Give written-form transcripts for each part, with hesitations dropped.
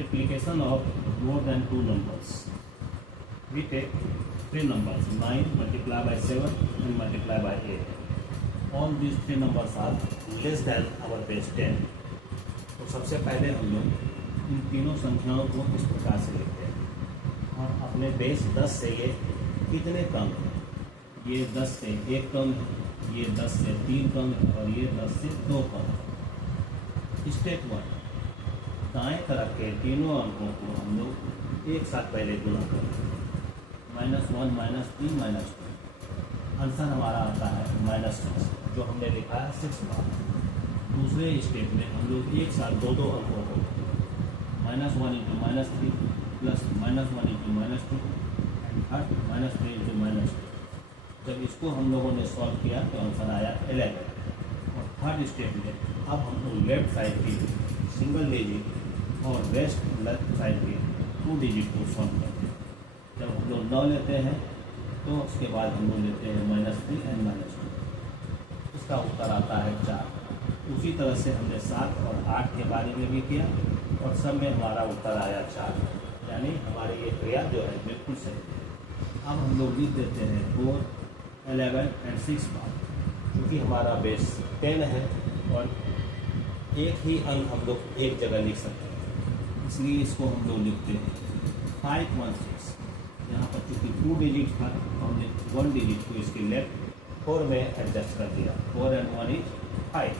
multiplication of more than two numbers. We take three numbers 9 multiplied by 7 and multiplied by 8. All these three numbers are less than our base 10. तो सबसे पहले हम लोग इन तीनों संख्याओं को इस प्रकार से लिखते हैं और अपने बेस 10 से ये कितने कम है, ये 10 से 1 कम है, ये 10 से 3 कम है और ये 10 से 2 कम है। स्टेप 1, दाएं तरफ के तीनों अंकों को हम लोग एक साथ पहले गुणा करें, -1 -3 -2, आंसर हमारा आता है -6, जो हमने लिखा है 6 बार। दूसरे स्टेप में हम लोग एक साथ दो अंकों को -1 × -3 प्लस -1 × -2 एंड थर्ड -3 × -2। जब इसको हम लोगों ने सॉल्व किया तो आंसर आया 11। और थर्ड स्टेप में अब हम लोग लेफ्ट साइड की सिंगल डिजिट और वेस्ट लेफ्ट साइड की 2 डिजिट को सॉल्व करते हैं। जब हम लोग 9 लेते हैं तो उसके बाद हम लोग लेते हैं -3 एंड -2, इसका उत्तर आता है 4। उसी तरह से हमने 7 और 8 के बारे में भी किया और सब में हमारा उत्तर आया 4, यानी हमारी ये क्रिया जो है बिल्कुल सही है। अब हम लोग लिख देते हैं 4, 11 एंड 6 बार, क्योंकि हमारा बेस 10 है और एक ही अंक हम लोग एक जगह लिख सकते हैं, इसलिए इसको हम लोग लिखते हैं 5 1 6। यहाँ पर चूँकि 2 डिजिट था तो हमने 1 डिजिट को इसके लेफ्ट 4 में एडजस्ट कर दिया, 4 and 1 is 5।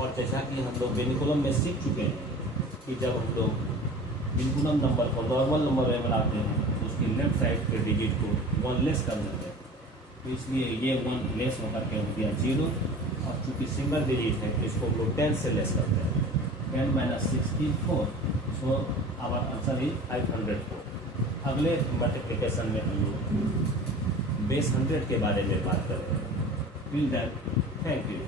और जैसा कि हम लोग विनिकुलम में सीख चुके हैं कि जब हम लोग विनिकुलम नंबर को नॉर्मल नंबर में बनाते हैं तो उसकी लेफ्ट साइड के डिजिट को 1 लेस कर देते हैं, तो इसलिए ये 1 लेस होकर के हो गया 0। और चूँकि सिंगल डिजिट है तो इसको हम लोग 10 से लेस करते हैं, 10 - 6 is 4, so our answer is 504। अगले मल्टीप्लिकेशन में हम लोग बेस 100 के बारे में बात करेंगे। Till that, thank you.